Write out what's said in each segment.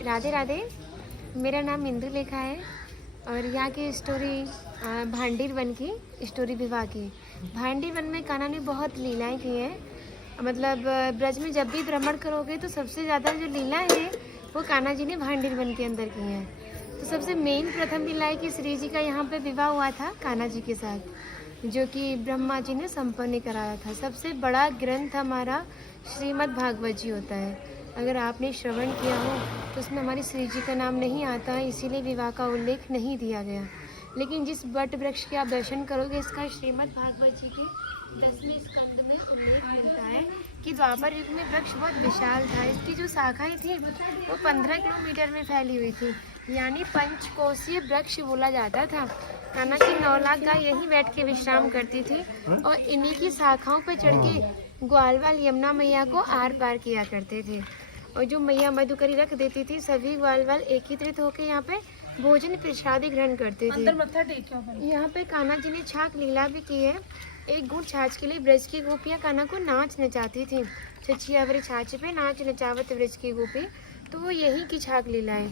राधे राधे। मेरा नाम इंदुलेखा है और यहाँ की स्टोरी भांडीर वन की स्टोरी विवाह की। भांडीर वन में कान्हा ने बहुत लीलाएं की हैं। मतलब ब्रज में जब भी भ्रमण करोगे तो सबसे ज़्यादा जो लीला है वो कान्हा जी ने भांडीर वन के अंदर की है। तो सबसे मेन प्रथम लीला है कि श्री जी का यहाँ पे विवाह हुआ था कान्हा जी के साथ, जो कि ब्रह्मा जी ने संपन्न कराया था। सबसे बड़ा ग्रंथ हमारा श्रीमद् भागवत जी होता है। अगर आपने श्रवण किया हो तो उसमें हमारी श्री जी का नाम नहीं आता है, इसीलिए विवाह का उल्लेख नहीं दिया गया। लेकिन जिस वट वृक्ष के आप दर्शन करोगे इसका श्रीमद् भागवत जी के 10वें स्कंद में उल्लेख मिलता है कि द्वापर युग में वृक्ष बहुत विशाल था। इसकी जो शाखाएं थी वो 15 किलोमीटर में फैली हुई थी, यानी पंचकोशीय वृक्ष बोला जाता था। कान्हा की 9 लाख गाय यहीं बैठ के विश्राम करती थी और इन्हीं की शाखाओं पर चढ़ के ग्वालवाल यमुना मैया को आर पार किया करते थे। और जो मैया मधुकरी रख देती थी, सभी ग्वालवाल एकत्रित होकर यहाँ पे भोजन प्रसादी ग्रहण करते थे। यहाँ पे कान्हा जी ने छाक लीला भी की है। एक गुण छाछ के लिए ब्रज की गोपियाँ कान्हा को नाच नचाती थी। छछियावरी छाछ पे नाच नचावत ब्रज की गोपी, तो वो यही की छाक लीला है।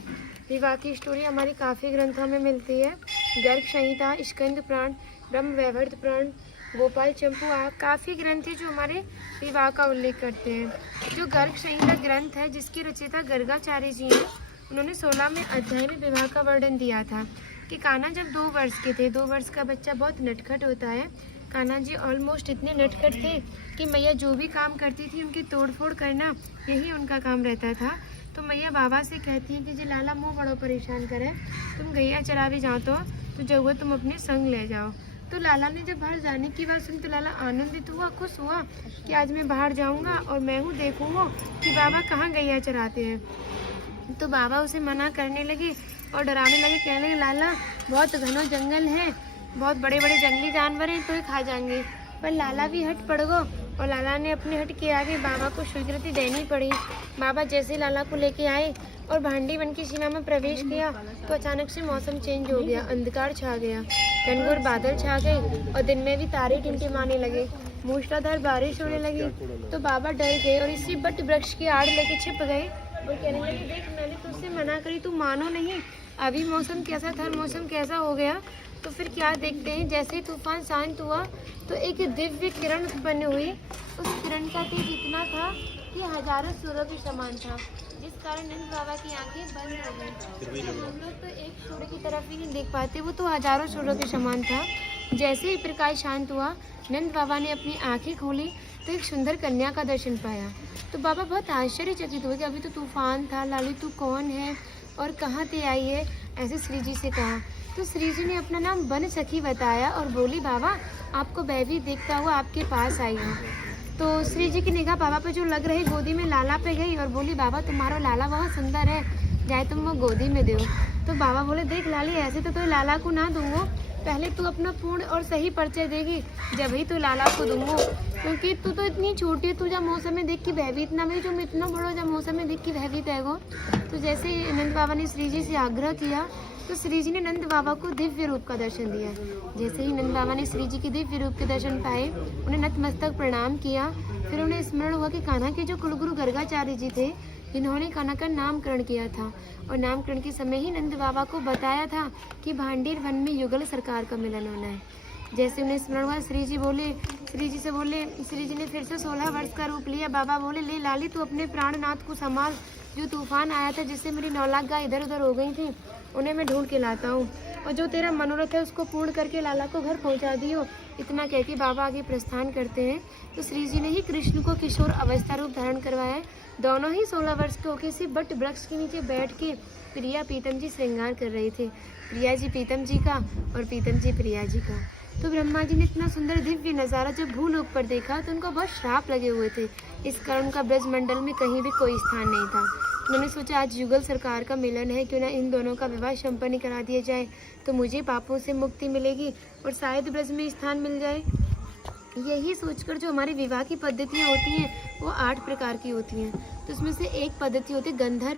विवाह की स्टोरी हमारी काफ़ी ग्रंथों में मिलती है। गर्ग संहिता, स्कंद पुराण, ब्रह्म वैवर्त पुराण, गोपाल चंपू, काफ़ी ग्रंथ है जो हमारे विवाह का उल्लेख करते हैं। जो गर्ग संहिता ग्रंथ है जिसकी रचयिता गर्गाचार्य जी हैं, उन्होंने 16वें अध्याय में विवाह का वर्णन दिया था कि कान्हा जब 2 वर्ष के थे, 2 वर्ष का बच्चा बहुत नटखट होता है। कान्हा जी ऑलमोस्ट इतने नटखट थे कि मैया जो भी काम करती थी उनकी तोड़फोड़ करना यही उनका काम रहता था। तो मैया बाबा से कहती हैं कि जी लाला मुँह बड़ो परेशान करे, तुम गैया चरा भी जाओ तो जब तुम अपने संग ले जाओ। तो लाला ने जब बाहर जाने की बात सुनी तो लाला आनंदित हुआ, खुश हुआ कि आज मैं बाहर जाऊंगा और मैं हूँ देखूंगा कि बाबा कहाँ गैया चराते हैं। तो बाबा उसे मना करने लगे और डराने लगे, कहने लगे लाला बहुत घनो जंगल है, बहुत बड़े बड़े जंगली जानवर हैं तो ये खा जाएंगे। पर लाला भी हट पड़ गो और लाला ने अपने हट के आगे बाबा को स्वीकृति देनी पड़ी। बाबा जैसे लाला को लेके आए और भांडी वन की सीमा में प्रवेश किया तो अचानक से मौसम चेंज हो गया, अंधकार छा गया, घनघोर बादल छा गए और दिन में भी तारे टिमटिमाने लगे, मूसलाधार बारिश होने लगी। तो बाबा डर गए और इसी बट वृक्ष की आड़ लेके छिप गए और कहने लगे, देख मैंने तुझसे मना करी, तू मानो नहीं। अभी मौसम कैसा था, मौसम कैसा हो गया। तो फिर क्या देखते हैं, जैसे ही तूफान शांत हुआ तो एक दिव्य किरण उत्पन्न हुई। उस किरण का तेज इतना था कि हजारों सूर्यों के समान था, जिस कारण नंद बाबा की आंखें बंद हो गई। तो हम लोग तो एक सूर्य की तरफ ही नहीं देख पाते, वो तो हजारों सूर्यों के समान था। जैसे ही प्रकाश शांत हुआ, नंद बाबा ने अपनी आंखें खोली तो एक सुंदर कन्या का दर्शन पाया। तो बाबा बहुत आश्चर्यचकित हुए कि अभी तो तूफान था, लाली तू कौन है और कहाँ से आई है, ऐसे श्री जी से कहा। तो श्री जी ने अपना नाम बन सखी बताया और बोली, बाबा आपको भयभीत देखता हुआ आपके पास आई हूँ। तो श्री जी की निगाह बाबा पे जो लग रही गोदी में लाला पे गई और बोली, बाबा तुम्हारा लाला बहुत सुंदर है, जाए तुम वो गोदी में दो। तो बाबा बोले, देख लाली ऐसे तो लाला को ना दूंगो, पहले तू अपना पूर्ण और सही परिचय देगी जब ही तो लाला को दूंगो, क्योंकि तू तो इतनी छोटी है, तू जब मौसम में देख के भयभीत ना भाई, तुम इतना बड़ो जब मौसम में देख के भयभीत है गो। तो जैसे नंद बाबा ने श्री जी से आग्रह किया तो श्री जी ने नंद बाबा को दिव्य रूप का दर्शन दिया। जैसे ही नंद बाबा ने श्री जी के दिव्य रूप के दर्शन पाए, उन्हें नतमस्तक प्रणाम किया। फिर उन्हें स्मरण हुआ कि कान्हा के जो कुलगुरु गर्गाचार्य जी थे, जिन्होंने कान्हा का नामकरण किया था, और नामकरण के समय ही नंद बाबा को बताया था कि भांडीर वन में युगल सरकार का मिलन होना है। जैसे उन्हें स्मरण हुआ, श्री जी से बोले, श्री जी ने फिर से 16 वर्ष का रूप लिया। बाबा बोले, ले लाली तू अपने प्राणनाथ को संभाल, जो तूफान आया था जिससे मेरी 9 लाख गाय इधर उधर हो गई थी, उन्हें मैं ढूंढ के लाता हूँ, और जो तेरा मनोरथ है उसको पूर्ण करके लाला को घर पहुँचा दियो। इतना कह के बाबा आगे प्रस्थान करते हैं। तो श्री जी ने ही कृष्ण को किशोर अवस्था रूप धारण करवाया। दोनों ही 16 वर्ष के होके से बट वृक्ष के नीचे बैठ के प्रिया पीतम जी श्रृंगार कर रहे थे, प्रिया जी पीतम जी का और पीतम जी प्रिया जी का। तो ब्रह्मा जी ने इतना सुंदर दिव्य नज़ारा जब भूलोक पर देखा तो उनको बहुत श्राप लगे हुए थे, इस कारण उनका ब्रज मंडल में कहीं भी कोई स्थान नहीं था। उन्होंने सोचा आज युगल सरकार का मिलन है, क्यों ना इन दोनों का विवाह संपन्न करा दिया जाए, तो मुझे पापों से मुक्ति मिलेगी और शायद ब्रज में स्थान मिल जाए। यही सोचकर जो हमारी विवाह की पद्धतियाँ होती हैं वो 8 प्रकार की होती हैं। तो उसमें से एक पद्धति होती है गंधर्व